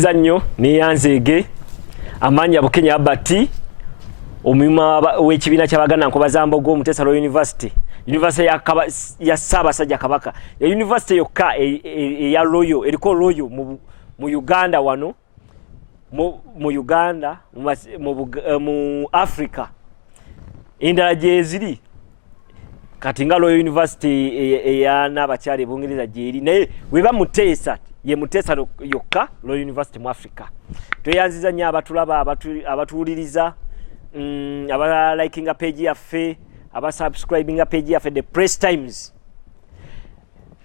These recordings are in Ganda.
Zanyo ni yanzege amanya Bukenya Abati omuma w'ekibiina ky'Abaganda Nkobazambogo Mutesa Royal University ya Ssaabasajja Kabaka ya university yokka ya Royal eriko Royal mu Uganda wano mu Uganda mu Africa endala gyeziri kati nga Royal University ya Nabakyala Bungereza gyeri naye weba Mutesa ye Mutesa yokka Royal University mu Africa tweyanziza nnyo abatulaba abatuwuliriza aba liking a page yaffe aba subscribing a page yaffe The Press Times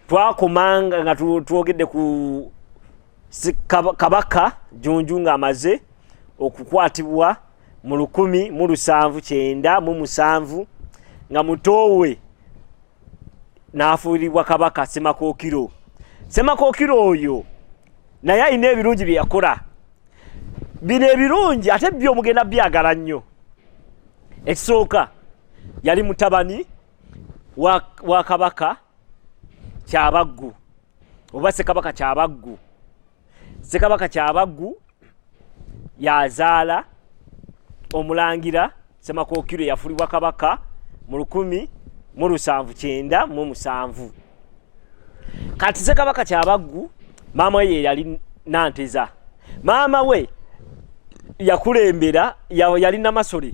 twakomanga nga tuogedde ku Kabaka Jjunju ng'amaze okukwatibwa mu 1797 nga mutowe n'afuulibwa Kabaka Semakookiro. Semakookiro oyo naye alina ebirungi bye yakola. Bino ebirungi ate byo mugenda byagala nnyo. Ekisooka yali mutabani wa Kabaka Kyabaggu oba Ssekabaka Kyabaggu. Ssekabaka Kyabaggu yazaala Omulangira Semakookiro yafuulibwa Kabaka mu 1797. Kati Ssekabaka Kyabaggu maama we yali Nanteza. Maama we yakulembera yali Namasole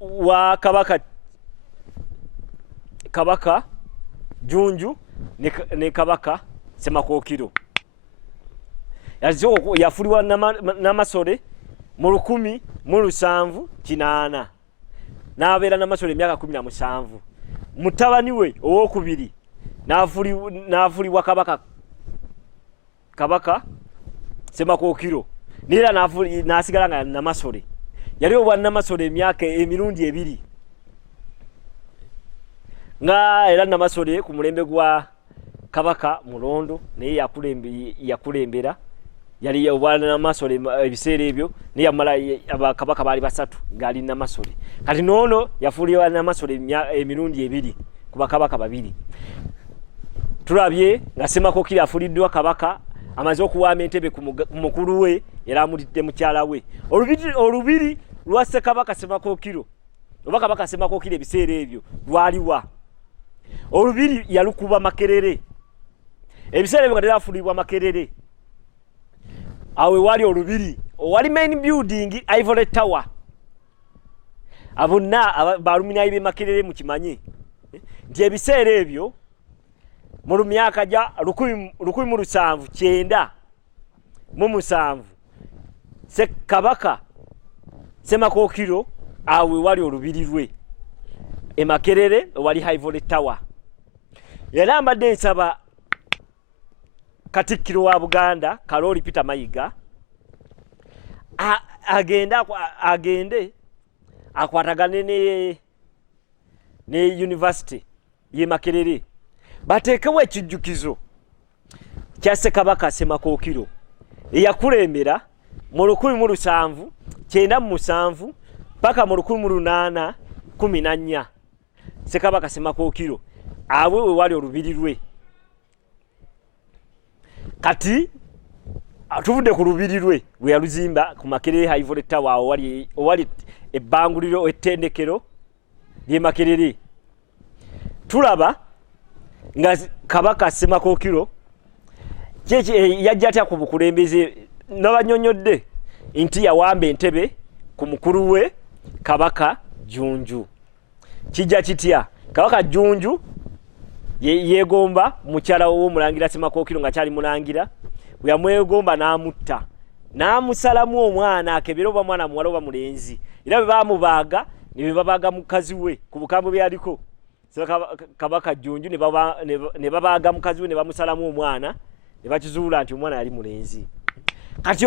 wa Kabaka Jjunju ne Kabaka Semakookiro. Yafuulibwa Namasole mu 1798 n'abeera Namasole emyaka 17. Mutabani we owokubiri n'afuulibwa Kabaka Semakookiro nera n'asigala nga Namasole. Yali obwa Namasole emyaka emirundi ebiri nga era Namasole ku mulembe gwa Kabaka Mulondo naye yakulembera yali obwa Namasole ebiseera ebyo naye yamala Kabaka baali basatu ngali Namasole. Kati noono yafuulibwa Namasole emirundi ebiri ku Bakabaka babiri. Tulabye nga Semakookiro afuuliddwa Kabaka amaze okuwaama entebe ku mukulu we era amulidde mukyala we. Olubiri lwa Ssekabaka Semakookiro oba Kabaka Semakookiro ebiseera ebyo lwaliwa. Olubiri yalukuba Makerere. Ebiseera ebyo nga terafuulibwa Makerere. Awe wali olubiri wali main building Ivory Tower. Abonna baluminayi be Makerere mukimanye nti ebiseera ebyo mu myaka gya 1797 Ssekabaka Semakookiro awe wali olubiri lwe e Makerere wali Ivory Tower. Era ambadde nsaba Katikkiro wa Buganda Kalooli Peter Mayiga agende akwatagane ne university ye Makerere bateekewo ekijjukizo kya Ssekabaka Semakookiro eyakulembera mu 1797 paka mu 1814. Ssekabaka Semakookiro awe we wali olubiri lwe. Kati atuvudde ku lubiri lwe lwe yaluzimba ku Makerere Ivory Tower owali ebbanguliro ettendekero lye Makerere. Tulaba nga Kabaka Semakookiro yajja atya ku bukulembeze n'abanyonyodde nti yawamba entebe ku mukulu we Kabaka Jjunju. Kijja kitya? Kabaka Jjunju yegomba mukyala w'Omulangira Semakookiro nga kyali mulangira bwe yamwegomba n'amutta n'amusalamu omwana akebera oba mwana muwala oba mulenzi era bwe bamubaaga ne babaaga mukazi we ku bukambwe byaliko. Kabaka Jjunju ne babaaga mukazi we ne bamusalamu omwana ne bakizuula nti omwana yali mulenzi. Kati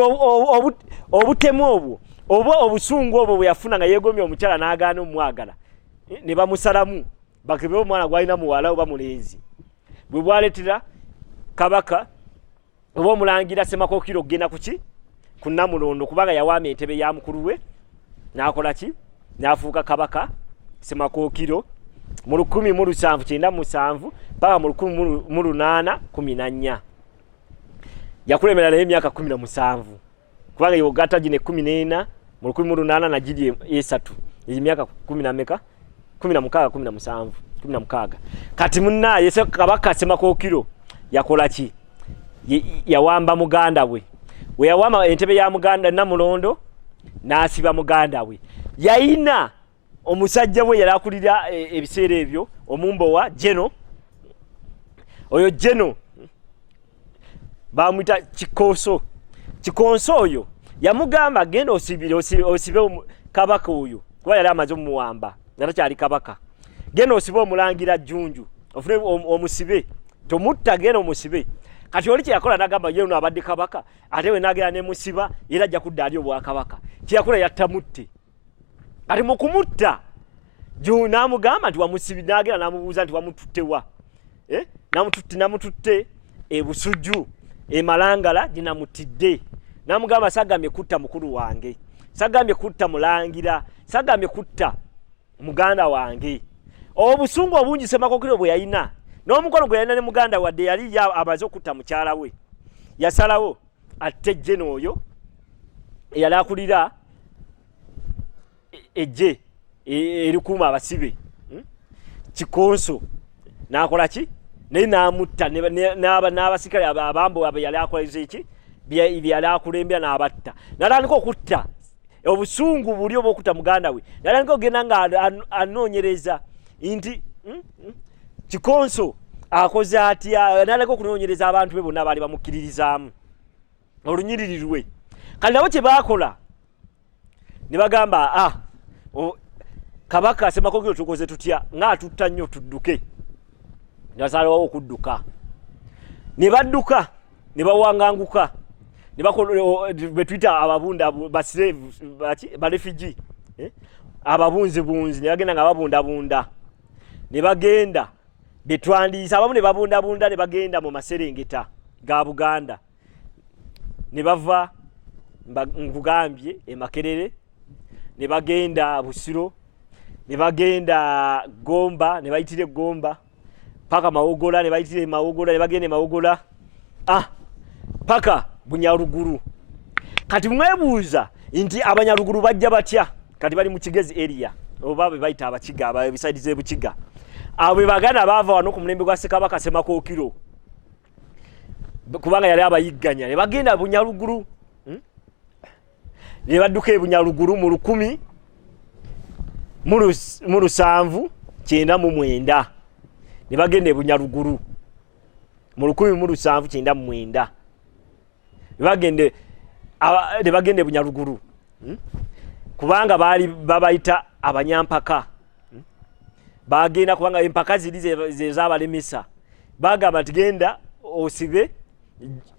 obutemu obwo oba obusungu obwo bwe yafuna nga yeegomye omukyala n'agaana omwagala ne bamusalamu bakebe omwana gwalina muwala oba mulenzi bwe bwaleetera Kabaka oba Omulangira Semakookiro okugenda ku Namulondo kubanga yawaama entebe ya mukulu we n'akola ki n'afuuka Kabaka Semakookiro mu 1797 paka mu 1814. yakulemera naye emyaka 17 kubanga Uganda gine 14 mu 18 na gidi esatu emyaka 10 16 kati munna yese kabaka Semakookiro yakola ki yawamba muganda we yawama entebe ya muganda Namulondo nasiba muganda we yaina omusajja we yalakulira ebiseera ebyo omumbo wa Jeno oyo Jeno bamwita Kikonso oyo yamugamba genda osibe kabaka oyo kuba yali amaze omuwamba natakyali kabaka genda osibe omulangira Jjunju ofune omusibe tomutta genda omusibe kati oli kyakola nagamba ye no abadde kabaka ate we nagera ne musiba era ajja kudda ali obwa kabaka kyakola yattamutte kati mukumutta Jjunju namugamba nti wamusibi nagera namubuuza nti wamututtewa namututte ebusujju emalangala ginamutidde namugamba sagambye kutta mukulu wange sagambye kutta mulangira sagambye kutta muganda wange obusungu obungi Semakookiro bwe yayina n'omukono gwe yalina ne muganda wadde yali amaze okutta mukyala we yasalawo atte Jeno oyo yali akulira ejje erikuuma abasibe Kikonso nakola ki naye namutta n'abasikale abambo abe yali akoleze eki byali akulembera n'abatta natandika okutta obusungu buli obwokutta muganda we natandika okugenda nga anoonyereza nti Kikonso akoze atya natandika okunoonyereza abantu be bonna baali bamukkiririzaamu olunyiririrwe kati nabo kye baakola ne bagamba kabaka Semakookiro tukoze tutya ng'atutta nnyo tudduke nasalawo okudduka ne badduka ne bawanganguka ne bakola betwita ababunda basire ba refugee ababunzi ne bagenda nga babunda ne bagenda betwandiisa abamu ne babunda ne bagenda mu Maserengeta ga Buganda ne bava nkugambye Makerere ne bagenda Busiro ne bagenda Gomba ne bayitire Gomba paka Mawogola ne bayitire Mawogola ne bagende Mawogola paka Bunyaruguru kati mwebuuza nti Abanyaruguru bajja batya kati bali mu Kigezi area oba bayita abakiga abisaidize ebukiga abo bagana bava wano ku mulembe gwa Ssekabaka Semakookiro kubanga yali abayigganya ne bagenda Bunyaruguru ne badduka Bunyaruguru mu 1799 ne bagenda Bunyaruguru mu 1799 ne bagende Bunyaruguru kubanga bali babayita abanyampaka bagenda kubanga empaka zili z'abalemesa bagamba tigenda osibe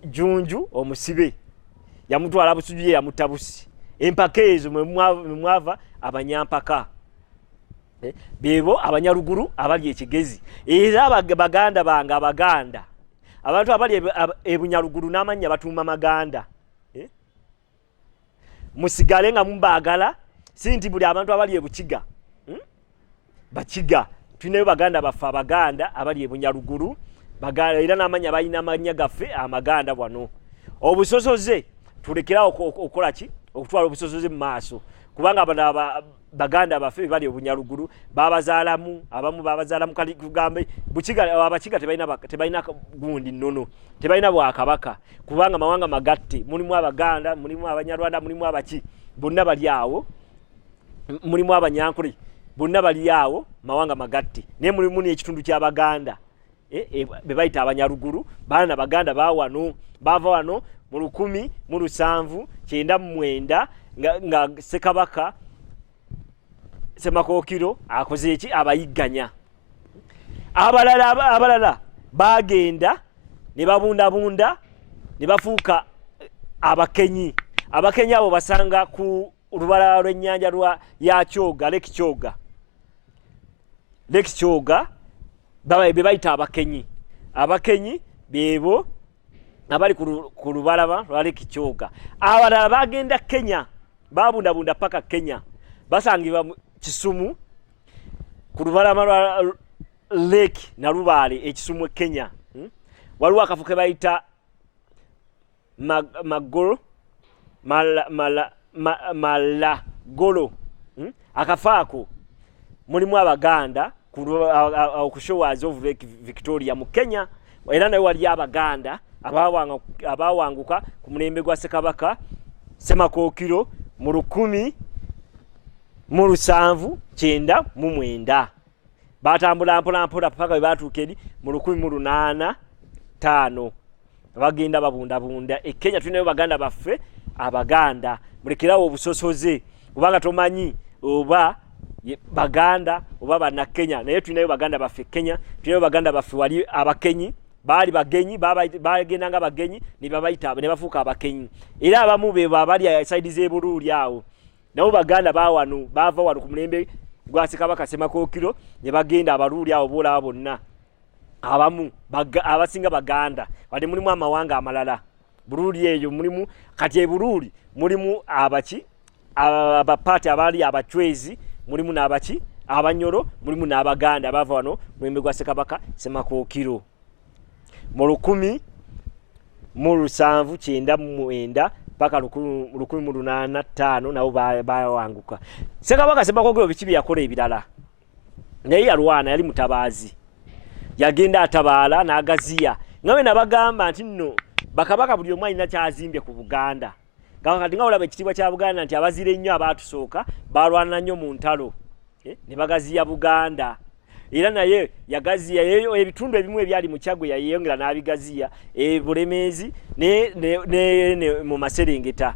Jjunju omusibe yamutwala Busujju yamutabusi empaka ezo mwava abanyampaka bebo Abanyaruguru abali Ekigezi era baganda banga abaganda abantu abali Bunyaruguru n'amanya batuma maganda musigale nga mumbagala sinti buli abantu abali Bukiga bakiga tuneyo baganda bafa baganda abali Bunyaruguru baganda era n'amanya bayina amanya gaffe amaganda bwano obusosoze tulekerawo okola ki okutwala obusosoze mu maaso kubanga baganda baffe bali Bunyaruguru babazaalamu abamu babazaalamu kali kugambe Bukiga abakiga tebalina gundi nnono tebalina bwakabaka kubanga mawanga magatte mulimu abaganda mulimu Abanyarwanda mulimu abaki bonna bali awo mulimu Abanyankole bonna bali awo mawanga magatte ne mulimu n'ekitundu ky'Abaganda be bayita Abanyaruguru baana baganda bawano bava wano mu 1799 nga Ssekabaka Semakookiro akoze eki abayigganya abalala bagenda ne babunda ne bafuuka abakenyi abo basanga ku lubalala lw'ennyanja ya Kyoga Lake Kyoga be bayita abakenyi bebo abali ku lubalaba lwa Lake Kyoga abalala bagenda Kenya babunda paka Kenya basangibwa Kisumu ku lubalama lwa Lake Nalubaale Ekisumu Kenya waliwo akafu ke bayita magolo malagolo akafaako mulimu abaganda okushowaza of Lake Victoria mu Kenya era nayo wali abaganda abawanguka ku mulembe gwa Ssekabaka Ssemakookiro mu 1799 batambula mpola paka bwe batuuka eri mu 1805 bagenda babunda Kenya tulinayo baganda baffe abaganda mulekerawo obusosoze kubanga tomanyi oba baganda oba bana Kenya naye tulinayo baganda baffe Kenya tulinayo baganda baffe wali abakenyi bali bagenyi bagenda nga bagenyi ne babayita ne bafuuka abakenyi era abamu be bali side ze Bururi awo nabo baganda bava wano ku mulembe gwa Ssekabaka Ssemakookiro ne bagenda abaluli awo bola bonna abamu abasinga baganda wali mulimu amawanga amalala Bururi eyo mulimu kati ebururi mulimu abapati abali abachwezi mulimu n'abaki abanyoro mulimu n'abaganda bava wano mulembe gwa Ssekabaka Ssemakookiro mu 1799 paka 1805 nabo bawanguka Ssekabaka Ssemakookiro bikibi yakola ebirala naye yalwana yali mutabaazi yagenda atabaala n'agaziya ngawe nabagamba nti nno bakabaka buli omu alina kyazimbye ku Buganda kati nga olaba ekitiibwa kya Buganda nti abazire ennyo abatusooka balwana nnyo mu ntalo ne bagaziya Buganda era naye yagaziya ebitundu ebimu ebyali mu Kyagwe yayongera n'abigaziya Bulemeezi ne mu Maserengeta.